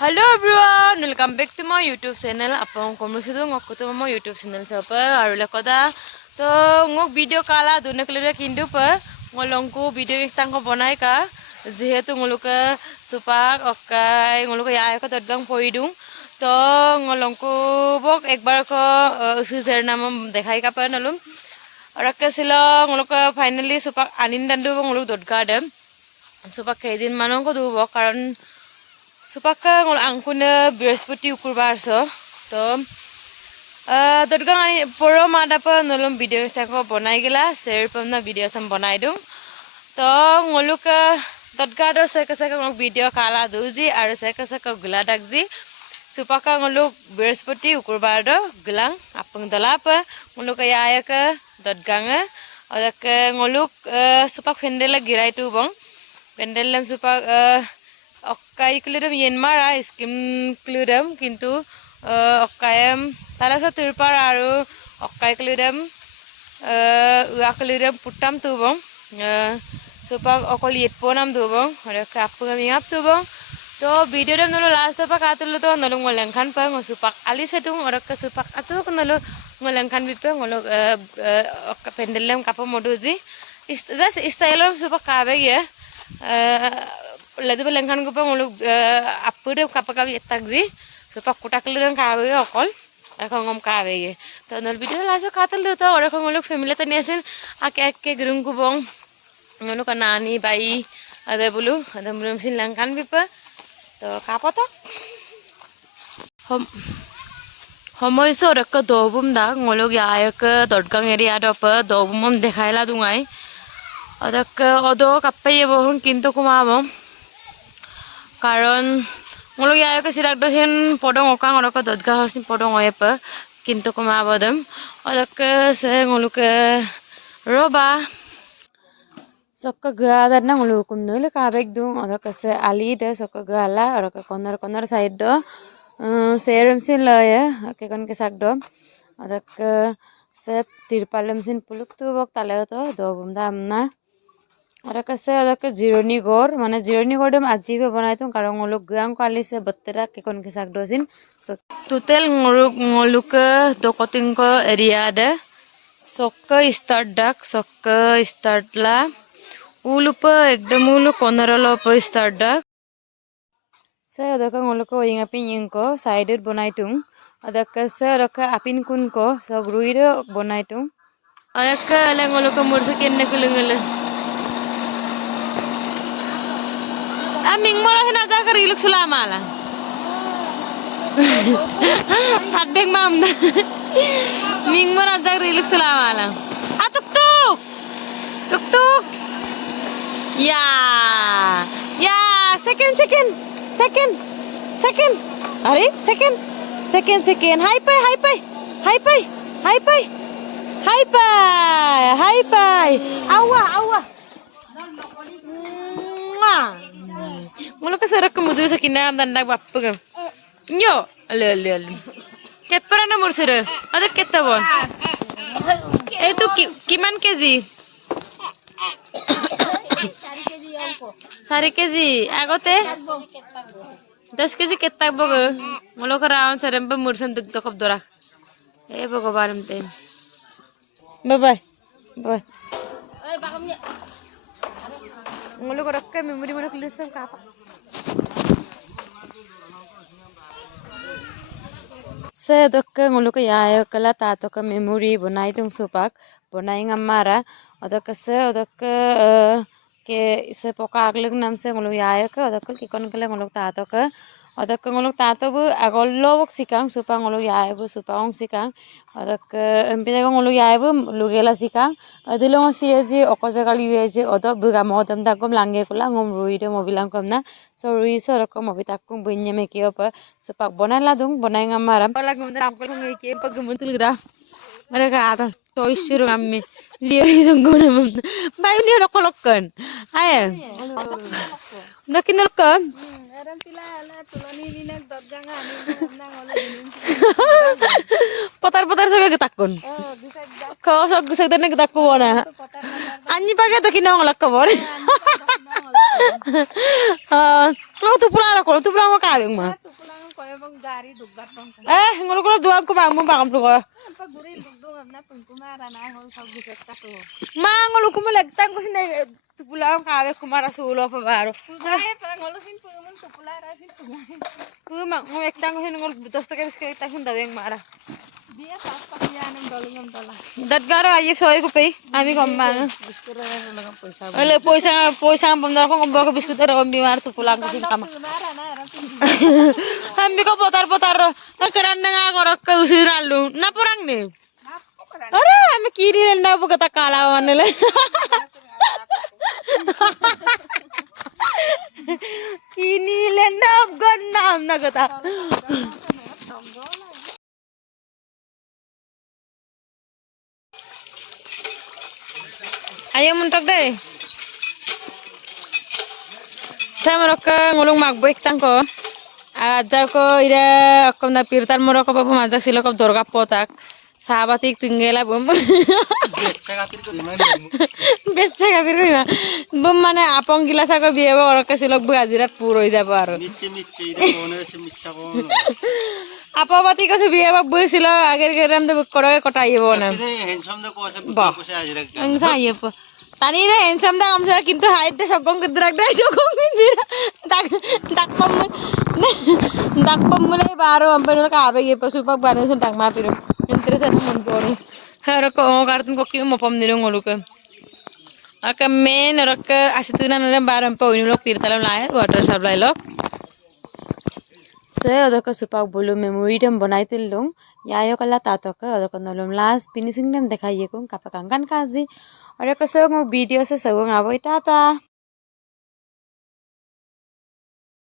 Hello everyone, welcome back to my YouTube channel. Apong komusudu ngok to my YouTube channel sapa aru lekoda to ngok video kala dune kelira kindu pa ngolongku video tang ko banai ka jehetu ngoluka supak okai ngoluka ya ko tadgang poidung to ngolongku bok ekbar ko user nama dekhai ka pa nalum rakasila ngoluka finally supak anin dandu ngoluk dotga dem supak kaidin manong ko du bok karon supaka ngol angkuna biraspati ukurbar so to dotgang ani poro mada pa nolom video tako banai gila share pamna video sam banai dung to ngoluka dotga do seka ngol video kala duji aru seka gula dakji supaka ngoluk biraspati ukurbar do gelang apung dalapa ngoluka ya ka dotganga adak ngoluk supak pendela girai tu bang pendelam supak okai kelidam yenmara skim kelidam kintu okayam talasa tirpar aru okai kelidam ua kelidam putam tu bang supak okol yetponam tu bang ada kapung ngap tu bang to video dam nolo last pa katul to nolo ngolengkan pa ngosupak ali setung ora ke supak acu nolo ngolengkan bipe ngolo pendelam kapo moduji just style supak kabe ya ladu belengkan ko pa ngoluk apude kapakabi etagji supak kutak liran kabe okol ngom kabe to nol video lasa katal to ora ngoluk family tani asin ake gerung ko bong ngoluk nani bai ada bulu ada belum sin langkan bipa to kapotok homoi so rak dobum da ngoluk ya ke dotgang area do pa dobum dekhaila dungai adak odo kapai bohong kintu kumabom karon ngolo ya ke sirak dohen podong okang ora ko dotga hosin podong oyepa kintu kuma bodam adak se ngolo ke roba sokka gada na ngolo kum noile ka bek dung adak se ali de sokka gala ora ka corner side do serum sin la ya ke kon ke sak do adak se tirpalem sin puluk tu bok tale to do bumda amna और कैसे अलग जीरोनी गोर माने जीरोनी गोर दम अजीब बनाए तुम कारण ngoluk gang kali se bettera ke kon kesak dosin so total ngoluk dokoting ko area de sokka start dak sokka start la ulupa ekdam ulu konaralo pa start dak se adaka ngoluk ko inga pin ko side banai tung adaka se adaka apin kun ko so gruiro banai tung adaka le ngoluk ko mursu kenne kulungale Aming mora sina jaga riluk sulamala. Hadeng mam. Ming mora jaga riluk sulamala. Tuk tuk. Tuk tuk. Ya. Ya, second. Are second. Hi pai. Awa. Mula ka sarak ka mudu sa kinam dandag bappagam. Nyo, al. Ket para na mursira. Ada ketta bon. Tu kiman keji? 4 keji. Agote? 10 keji ketta boga. Mula ka raon saram pa mursan dugdok abdorak. Boga baram ten. Bye. Ngolo ko rakka memory mana kulisam kapa se dokka ngolo ko ya kala ta to ka memory banai tung supak banai ngamara adaka se adaka ke se poka aglug nam se ngolo ya ka adaka ki kon kala ngolo ta to ka adaka ngolo ta to bu agollo bok sikang supa ngolo ya bu supang sikang adaka empida ngolo ya bu lugela sikang adilong siaji okojagali weje odo buga modam dagom lange kula ngom ruide mobilang komna so rui so roko mobitakung bunya meke apa supak bonai ladung bonai ngamaram pala gumda amkol ngeke pagumuntul gra mereka ata toy shiru ngamme liari jonggona mam bai ni rokolokkan ayo nakinalkan eram pila ala tulani ninak dotganga ani ngolo potar saga getakun ko sok sagdane getakku bona anji page to kinong lakkabon tu pula ko ma ngolo ko duang ko bang mo bakam ko. Ma ngolo ko malagtang ko sinay pulang kawe kumara sulo pa baro. Mang ngolagtang ko sinay ngol butas ta kay skay ta hunda deng mara. Dadgaro ayip soy ko pe. Ami ko man. Ole poisa pamdar ko ngombo ko biskut ro ambi mar tu pulang ko sin kama. Ambi ko potar keran nga korok ke usiran lu. Na purang ne. Ora ami kiri lenda bu kata kala wanele. Kini lenda gon nam na kata. Ayo muntok deh. Saya mereka ngulung magbek tangko. Aja ko ira akom na pirtan mereka babu majak silo kop dorga potak. Sahabatik tinggela bum. Best kapir kima. Bum mane apong gila sa ko biye ba orang kesilok bu azirat puro ida baru. Apa bati ko subiye ba bu silo agar geram de koroge kotai bona. Bah. Angsa yepo. Tani re handsome da amsa kintu height da sogong gedrak da sogong mindira. Dak pamule baro ampanul ka abe ye pasupak banu sun tak ma piro. Interesan mun pore. Haro ko kartun ko ki mo pam nirong oluke. Aka main rok asituna nare baram pa uni lok pirtalam lae water supply lok. Se adaka supak bolu memory dam banaitil lung. Yayo kala tatok adaka nolom last finishing dam dekhaiye ko kapakangan kaji. और एक video से सब आबो टाटा।